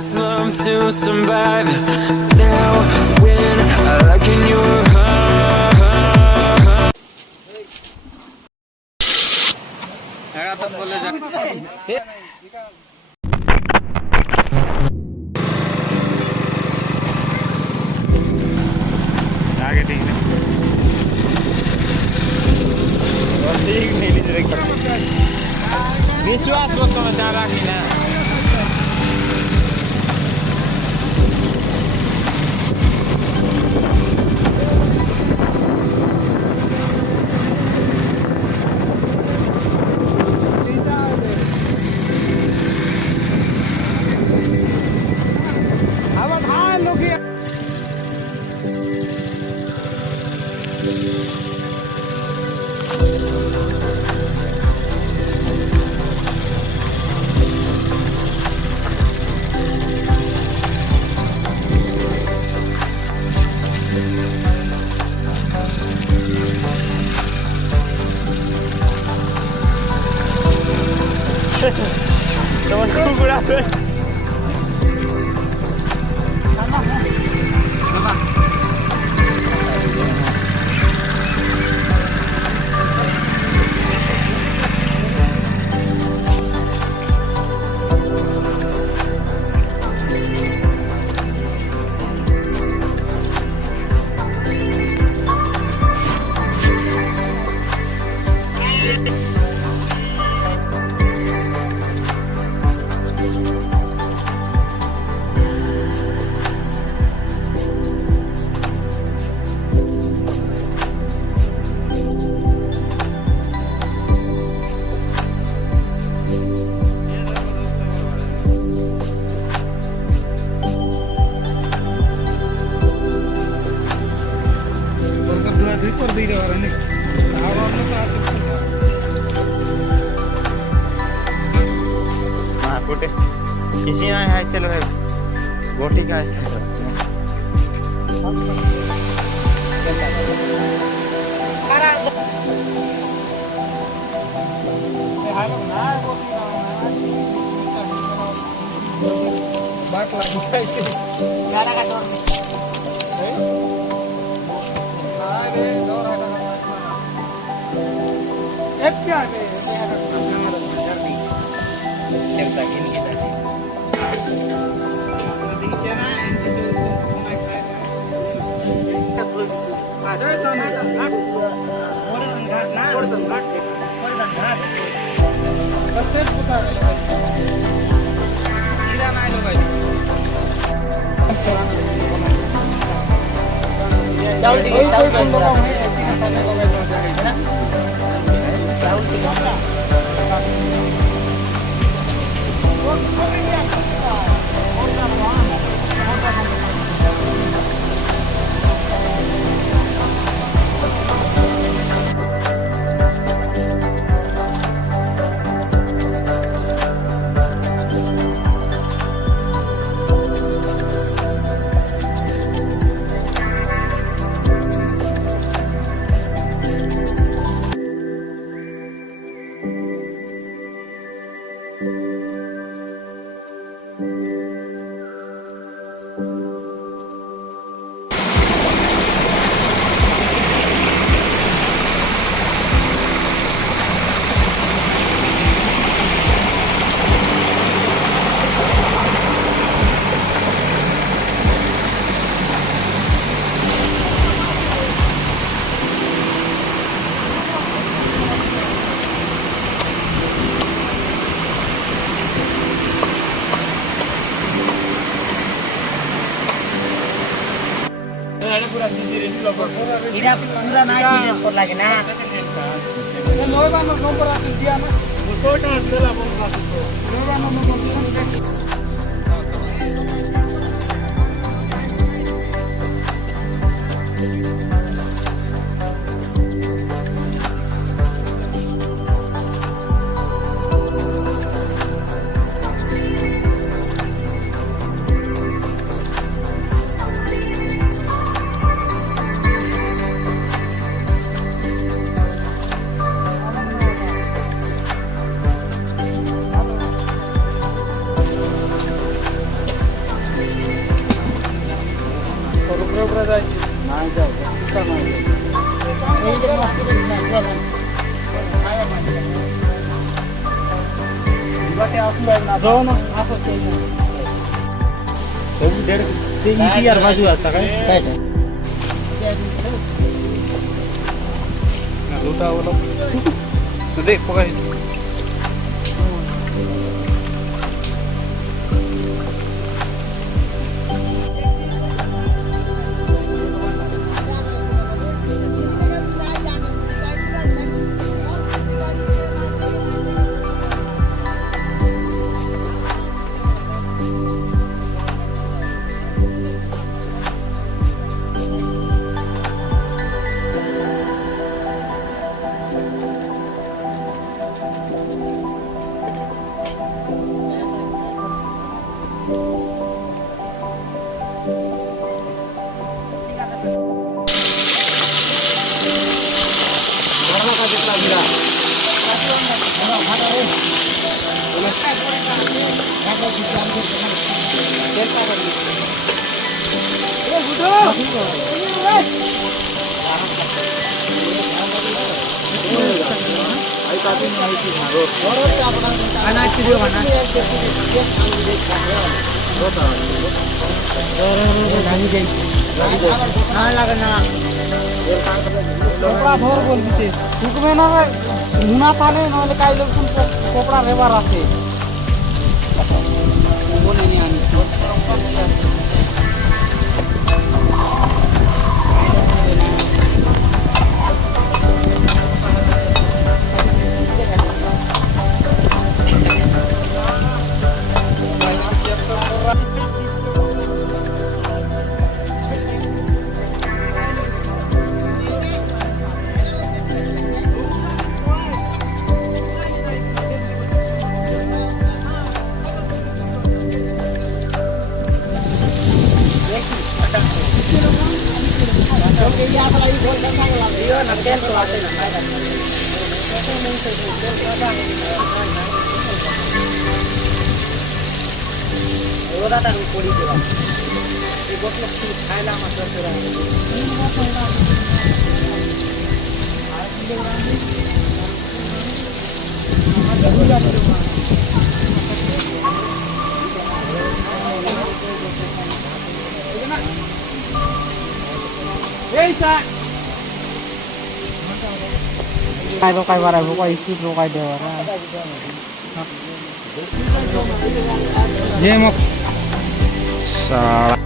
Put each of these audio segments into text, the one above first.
just love to survive. Now when I look in your heart. विश्वास वस्तुमा जहाँ राखिन temanku berapa? किसी ना है चलो है गोटी का है Tidak pura naik por lagi na. जाऊ ना असं ते इथे यार बाजू असता काय Today, pokoknya. कोपड़ा भर बोलते हुकमे ना लुना थाने नहले काही लोक कोपड़ा रेवार আছে बोले नहीं आनी Kai lo kai warai bo kai isi lo kai dewara. Jemok. Salah.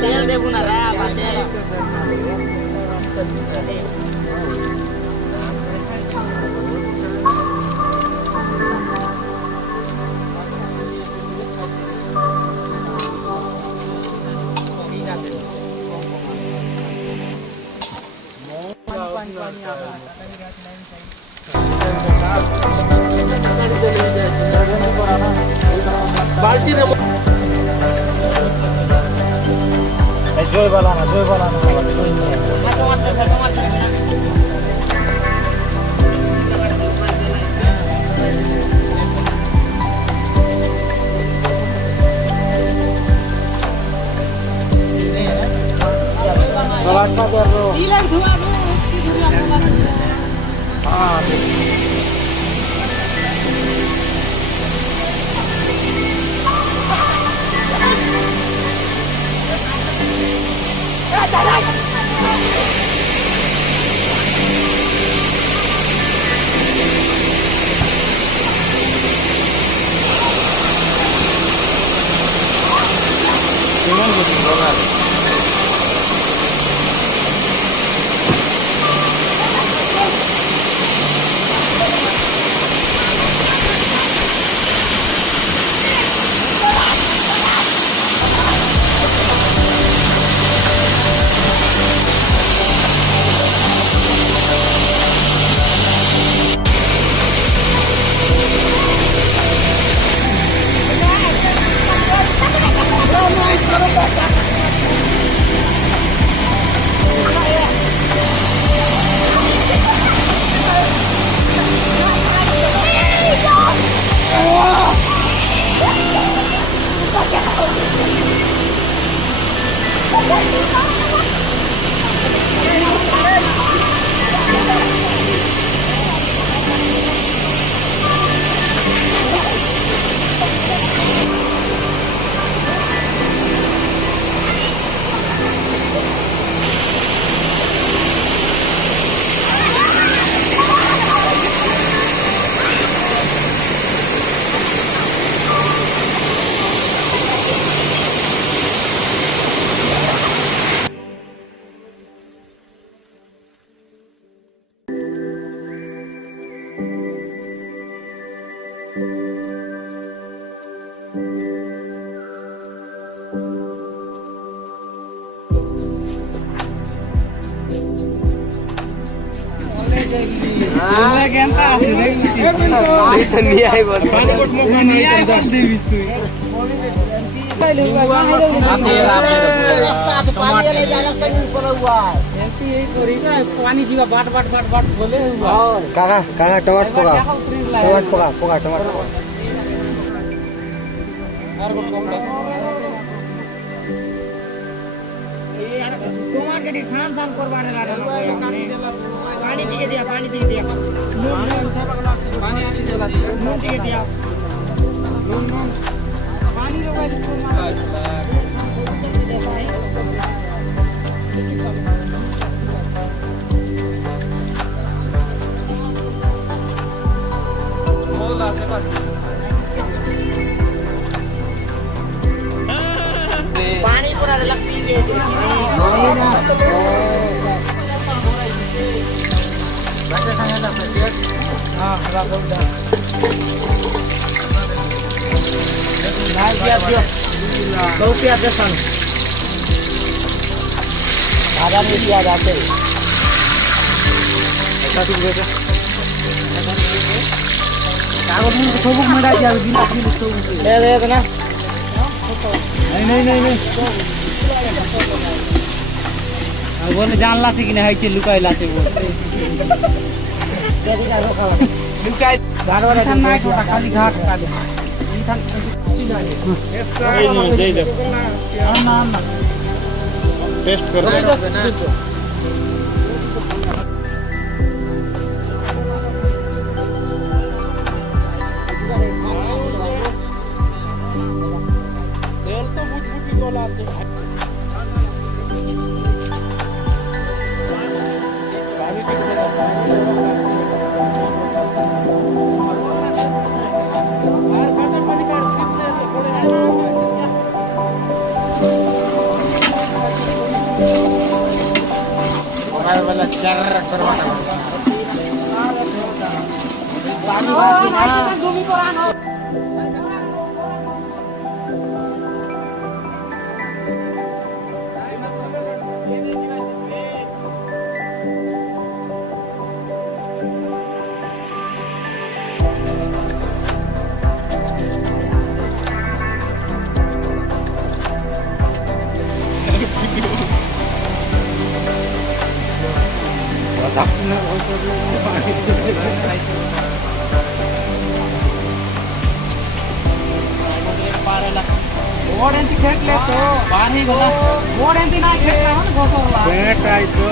तेल देऊ ना रा बाटे বালতি নেব জয় বালানা पानी जीवा बाट बाट बाट बाट बोले काका काका टमाटर पोका टमाटर তোমার কেটে খান খান করবানে লাগে পানি দিয়ে দিয়া পানি আনি দেলা নুন দিয়ে দিয়া पानी पानी पूरा लगती है आधा नहीं किया जाते कागज में सबूत मिला दिया बिना बिना सबूत ले ले ना नहीं बोले जानला से कि नहीं है लुकाइला से वो लुकाइ घाट ना खाली घाट काले टेस्ट करो জমি করা না गोड एंटी खेटले तो पानी गला गोड एंटी ना खेटला हन गोसोला बेटाई तो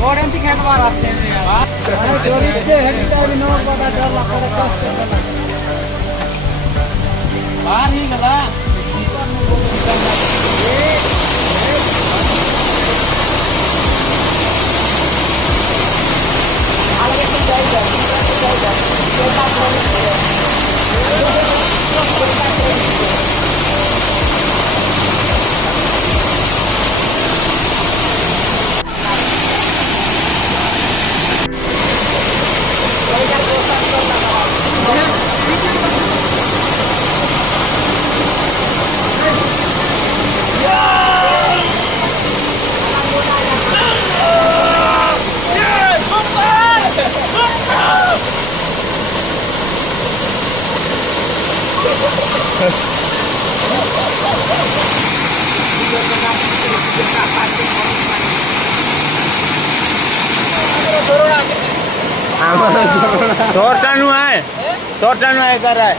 गोड एंटी खेटवा रास्ते में अरे जोड़ी से हेटा भी नो पता डर लगा कष्ट पानी गला छोटा नु है कर रहा है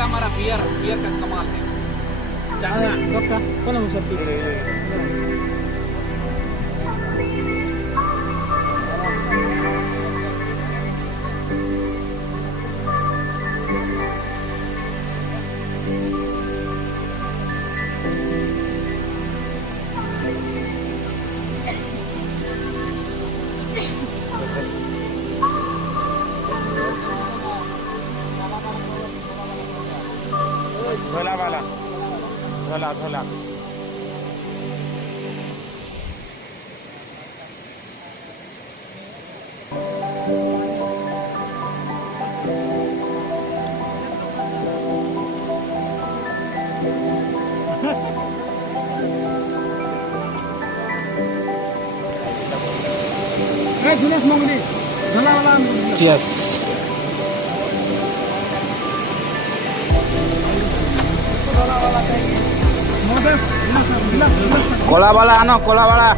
हमारा बियर का कमाल है चांगला कोण मुसल्ली झोला वाला झोला झोला झुलस मंगली झोला वाला यस कोला वाला आनो कोला वाला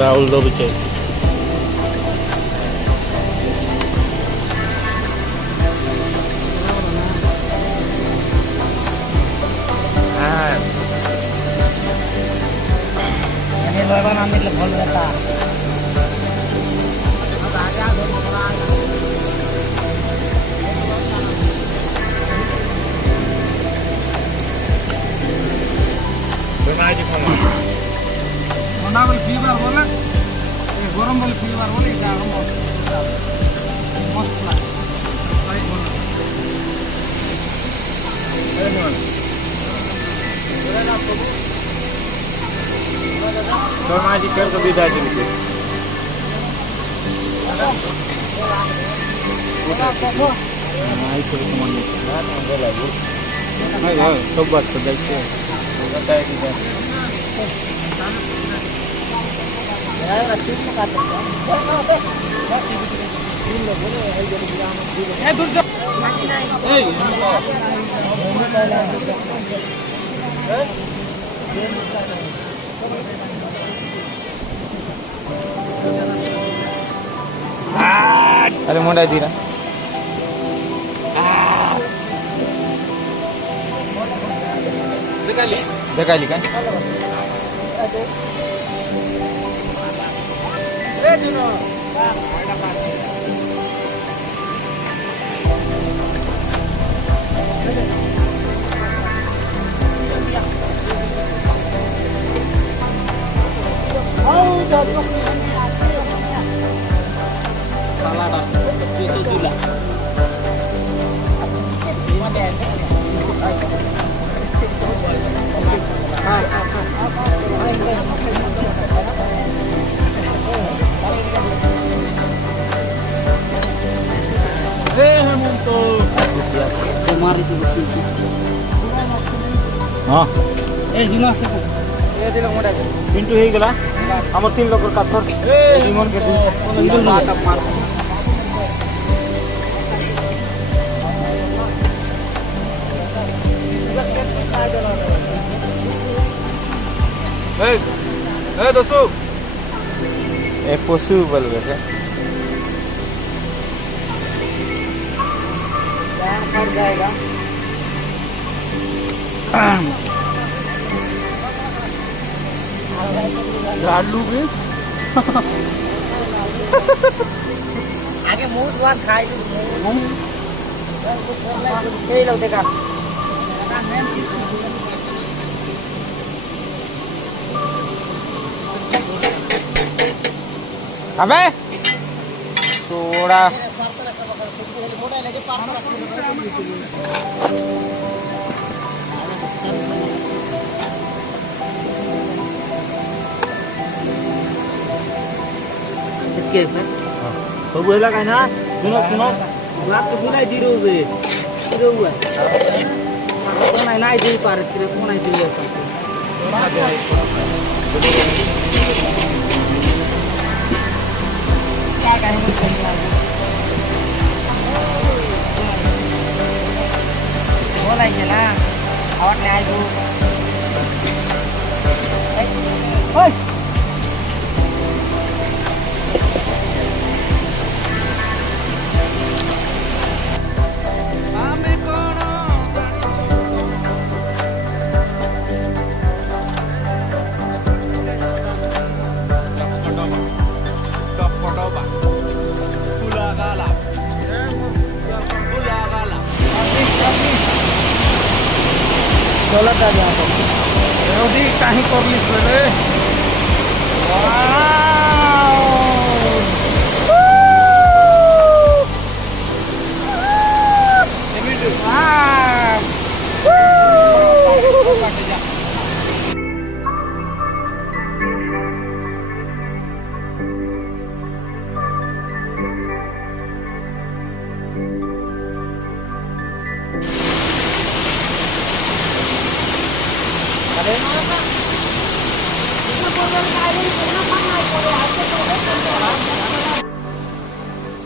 राहुल दो बच्चे भल रहता फीवर बोले कर कधी जायचं तिथे नाही सोबत जायचं अरे मोठा दिला देखाली काय हाँ पिंटू हो गला आम 3 लोग काथर जीवन के दोस्तों एक पॉसिबल है जाएगा लाडू भी आगे मुंह स्वाद खाए यही लोग देखा अबे थोड़ा ସବୁ ହେଲା କାଇଁ ନା ଶୁଣ ଶୁଣ ଲାଷ୍ଟ ବୁଲାଇ ଦିରୁ ବେ ଦିରୁ ହୁଏ କୋନାଇ ନାଇ ଦେଇ ପାରେ ତିରେ କୋନାଇ ଦେଇ बोला ना और नहीं आएगो चलता जाता कहीं कर रे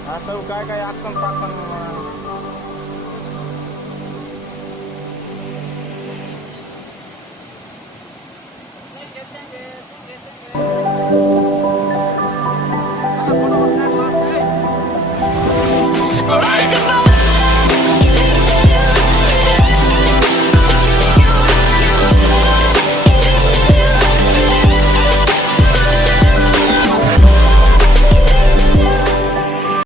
असं काय काय आसन पासन